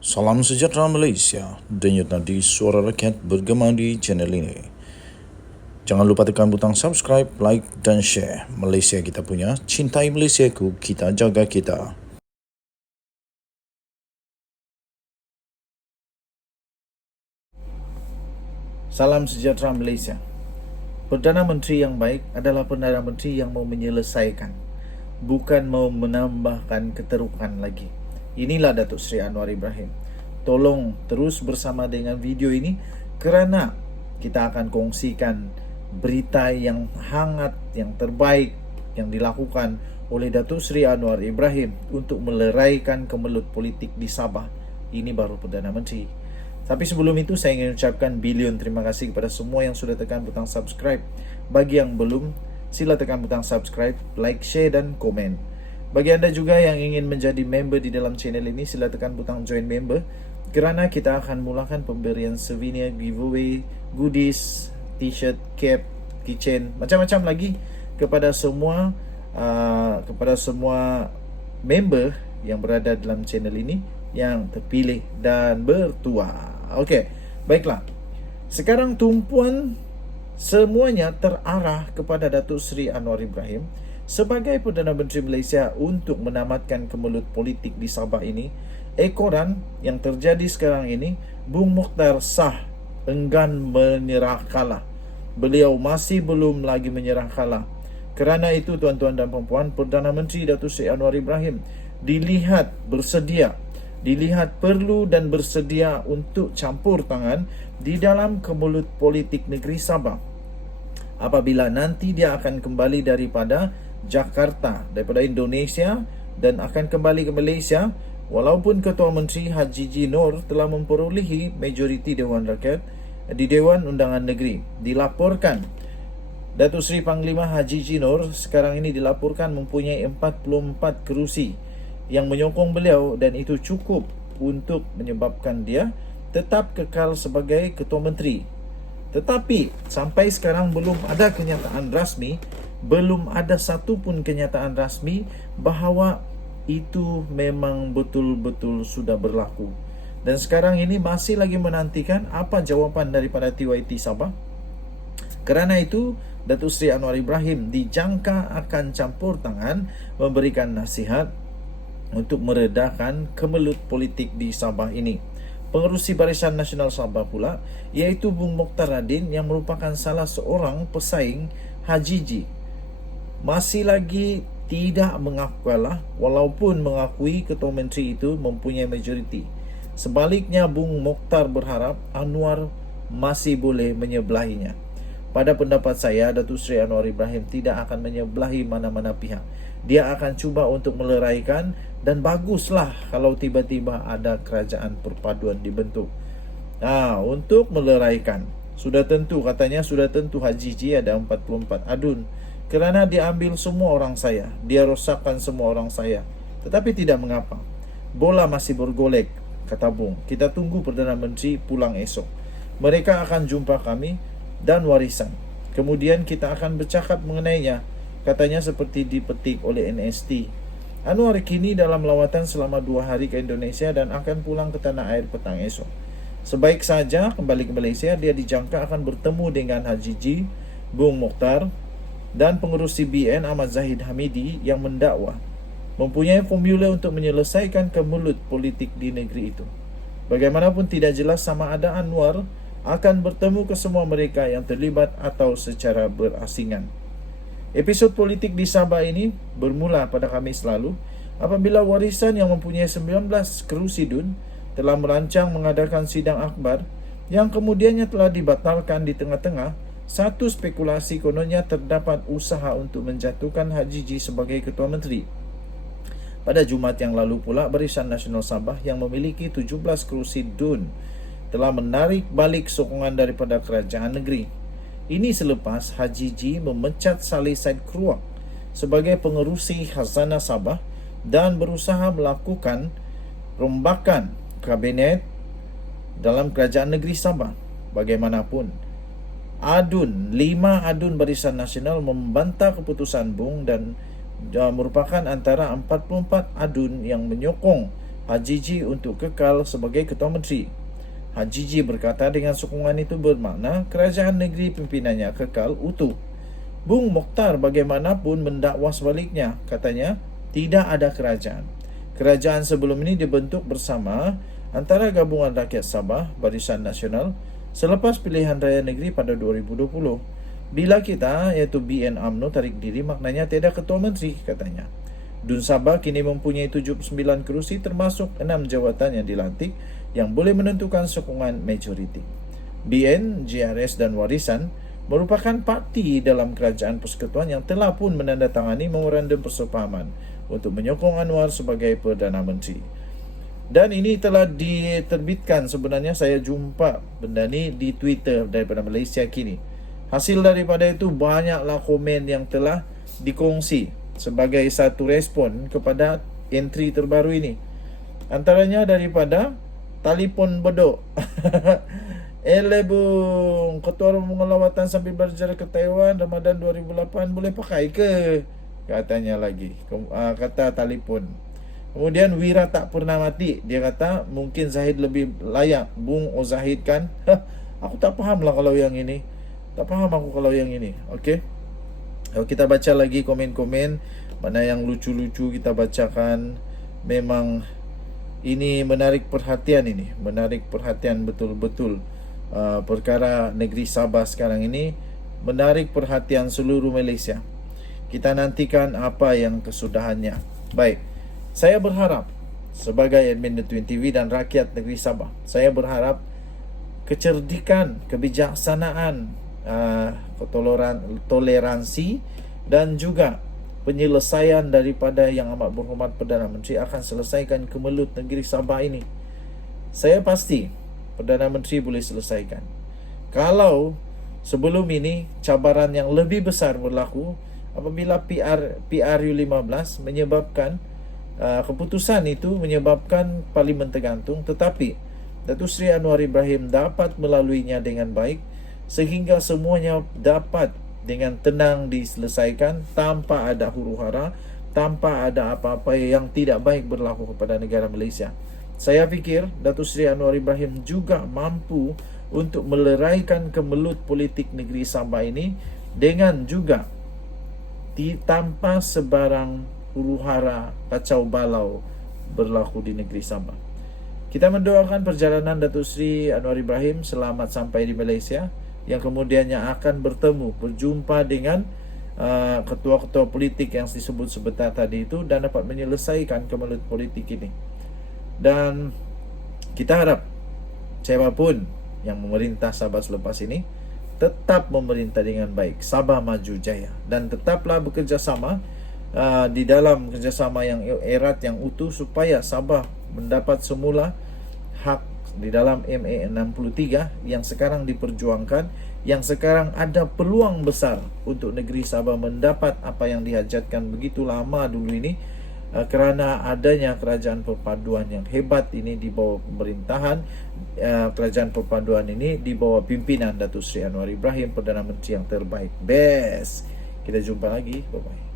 Salam sejahtera Malaysia, denyut nadi suara rakyat bergema di channel ini. Jangan lupa tekan butang subscribe, like dan share. Malaysia kita punya, cintai Malaysiaku, kita jaga kita. Salam sejahtera Malaysia. Perdana Menteri yang baik adalah Perdana Menteri yang mau menyelesaikan, bukan mau menambahkan keterukan lagi. Inilah Datuk Seri Anwar Ibrahim. Tolong terus bersama dengan video ini kerana kita akan kongsikan berita yang hangat, yang terbaik yang dilakukan oleh Datuk Seri Anwar Ibrahim untuk meleraikan kemelut politik di Sabah. Ini baru Perdana Menteri. Tapi sebelum itu saya ingin ucapkan bilion terima kasih kepada semua yang sudah tekan butang subscribe. Bagi yang belum, sila tekan butang subscribe, like, share dan komen. Bagi anda juga yang ingin menjadi member di dalam channel ini, sila tekan butang join member kerana kita akan mulakan pemberian souvenir, giveaway, goodies, t-shirt, cap, keychain, macam-macam lagi kepada semua member yang berada dalam channel ini yang terpilih dan bertuah. Okey, baiklah. Sekarang tumpuan semuanya terarah kepada Datuk Seri Anwar Ibrahim sebagai Perdana Menteri Malaysia untuk menamatkan kemelut politik di Sabah ini. Ekoran yang terjadi sekarang ini, Bung Mokhtar sah enggan menyerah kalah. Beliau masih belum lagi menyerah kalah. Kerana itu tuan-tuan dan puan-puan, Perdana Menteri Datuk Seri Anwar Ibrahim dilihat perlu dan bersedia untuk campur tangan di dalam kemelut politik negeri Sabah. Apabila nanti dia akan kembali daripada Jakarta, daripada Indonesia dan akan kembali ke Malaysia, walaupun Ketua Menteri Haji Nur telah memperolehi majoriti Dewan Rakyat di Dewan Undangan Negeri, dilaporkan Datuk Seri Panglima Haji Nur sekarang ini dilaporkan mempunyai 44 kerusi yang menyokong beliau, dan itu cukup untuk menyebabkan dia tetap kekal sebagai Ketua Menteri. Tetapi sampai sekarang belum ada kenyataan rasmi, belum ada satu pun kenyataan rasmi bahawa itu memang betul-betul sudah berlaku. Dan sekarang ini masih lagi menantikan apa jawapan daripada TYT Sabah. Kerana itu, Datuk Seri Anwar Ibrahim dijangka akan campur tangan memberikan nasihat untuk meredakan kemelut politik di Sabah ini. Pengerusi Barisan Nasional Sabah pula, iaitu Bung Mokhtar Radin yang merupakan salah seorang pesaing Haji G, masih lagi tidak mengaku kalah walaupun mengakui Ketua Menteri itu mempunyai majoriti. Sebaliknya, Bung Mokhtar berharap Anwar masih boleh menyebelahinya. Pada pendapat saya, Datuk Seri Anwar Ibrahim tidak akan menyebelahi mana-mana pihak. Dia akan cuba untuk meleraikan, dan baguslah kalau tiba-tiba ada kerajaan perpaduan dibentuk. Untuk meleraikan, sudah tentu Haji G ada 44 adun. Kerana dia ambil semua orang saya, dia rosakkan semua orang saya. Tetapi tidak mengapa. Bola masih bergolek, kata Bung. Kita tunggu Perdana Menteri pulang esok. Mereka akan jumpa kami dan warisan. Kemudian kita akan bercakap mengenainya, katanya seperti dipetik oleh NST. Anwar kini dalam lawatan selama 2 hari ke Indonesia dan akan pulang ke tanah air petang esok. Sebaik saja kembali ke Malaysia, dia dijangka akan bertemu dengan Haji G, Bung Mokhtar dan pengurus CBN Ahmad Zahid Hamidi yang mendakwa mempunyai formula untuk menyelesaikan kemelut politik di negeri itu. Bagaimanapun tidak jelas sama ada Anwar akan bertemu ke semua mereka yang terlibat atau secara berasingan. Episod politik di Sabah ini bermula pada Khamis lalu apabila warisan yang mempunyai 19 kerusi DUN telah merancang mengadakan sidang akbar yang kemudiannya telah dibatalkan di tengah-tengah satu spekulasi kononnya terdapat usaha untuk menjatuhkan Haji G sebagai Ketua Menteri. Pada Jumaat yang lalu pula, Barisan Nasional Sabah yang memiliki 17 kerusi DUN telah menarik balik sokongan daripada kerajaan negeri. Ini selepas Haji G memecat Saleh Said Keruak sebagai pengerusi Khazanah Sabah dan berusaha melakukan rombakan kabinet dalam kerajaan negeri Sabah. Bagaimanapun, 5 adun Barisan Nasional membantah keputusan Bung dan merupakan antara 44 adun yang menyokong Hajiji untuk kekal sebagai Ketua Menteri. Hajiji berkata dengan sokongan itu bermakna kerajaan negeri pimpinannya kekal utuh. Bung Mokhtar bagaimanapun mendakwa sebaliknya. Katanya, tidak ada kerajaan. Kerajaan sebelum ini dibentuk bersama antara Gabungan Rakyat Sabah, Barisan Nasional, selepas pilihan raya negeri pada 2020. Bila kita, iaitu BN UMNO, tarik diri, maknanya tiada Ketua Menteri, katanya. Dun Sabah kini mempunyai 79 kerusi termasuk 6 jawatan yang dilantik yang boleh menentukan sokongan majoriti. BN, JRS dan Warisan merupakan parti dalam kerajaan persekutuan yang telah pun menandatangani memorandum persepahaman untuk menyokong Anwar sebagai Perdana Menteri. Dan ini telah diterbitkan, sebenarnya saya jumpa benda ni di Twitter daripada Malaysia kini. Hasil daripada itu banyaklah komen yang telah dikongsi sebagai satu respon kepada entry terbaru ini. Antaranya daripada Talipon Bedok. Bung, Ketua Rombongan Lawatan sambil berjalan ke Taiwan Ramadan 2008 boleh pakai ke? Katanya lagi. Kata Talipon. Kemudian Wira tak pernah mati. Dia kata mungkin Zahid lebih layak. Bung, Zahid kan? Aku tak faham lah kalau yang ini. Tak faham aku kalau yang ini. Okey. Kalau kita baca lagi komen-komen, mana yang lucu-lucu kita bacakan. Memang ini menarik perhatian ini. Menarik perhatian betul-betul. Perkara negeri Sabah sekarang ini menarik perhatian seluruh Malaysia. Kita nantikan apa yang kesudahannya. Baik. Saya berharap sebagai admin The Twin TV dan rakyat negeri Sabah, saya berharap kecerdikan, kebijaksanaan, toleransi dan juga penyelesaian daripada yang amat berhormat Perdana Menteri akan selesaikan kemelut negeri Sabah ini. Saya pasti Perdana Menteri boleh selesaikan. Kalau sebelum ini cabaran yang lebih besar berlaku apabila PRU15 menyebabkan keputusan itu menyebabkan parlimen tergantung, tetapi Datuk Seri Anwar Ibrahim dapat melaluinya dengan baik sehingga semuanya dapat dengan tenang diselesaikan tanpa ada huru-hara, tanpa ada apa-apa yang tidak baik berlaku kepada negara Malaysia. Saya fikir Datuk Seri Anwar Ibrahim juga mampu untuk meleraikan kemelut politik negeri Sabah ini dengan juga tanpa sebarang huru-hara, kacau balau berlaku di negeri Sabah. Kita mendoakan perjalanan Datuk Seri Anwar Ibrahim selamat sampai di Malaysia, yang kemudiannya akan berjumpa dengan ketua-ketua politik yang disebut sebentar tadi itu dan dapat menyelesaikan kemelut politik ini. Dan kita harap siapapun yang memerintah Sabah selepas ini tetap memerintah dengan baik. Sabah maju jaya dan tetaplah bekerjasama di dalam kerjasama yang erat, yang utuh supaya Sabah mendapat semula hak di dalam MA 63 yang sekarang diperjuangkan, yang sekarang ada peluang besar untuk negeri Sabah mendapat apa yang dihajatkan begitu lama dulu ini, kerana adanya kerajaan perpaduan yang hebat ini di bawah pemerintahan. Kerajaan perpaduan ini di bawah pimpinan Datuk Seri Anwar Ibrahim, Perdana Menteri yang terbaik. Best. Kita jumpa lagi. Bye-bye.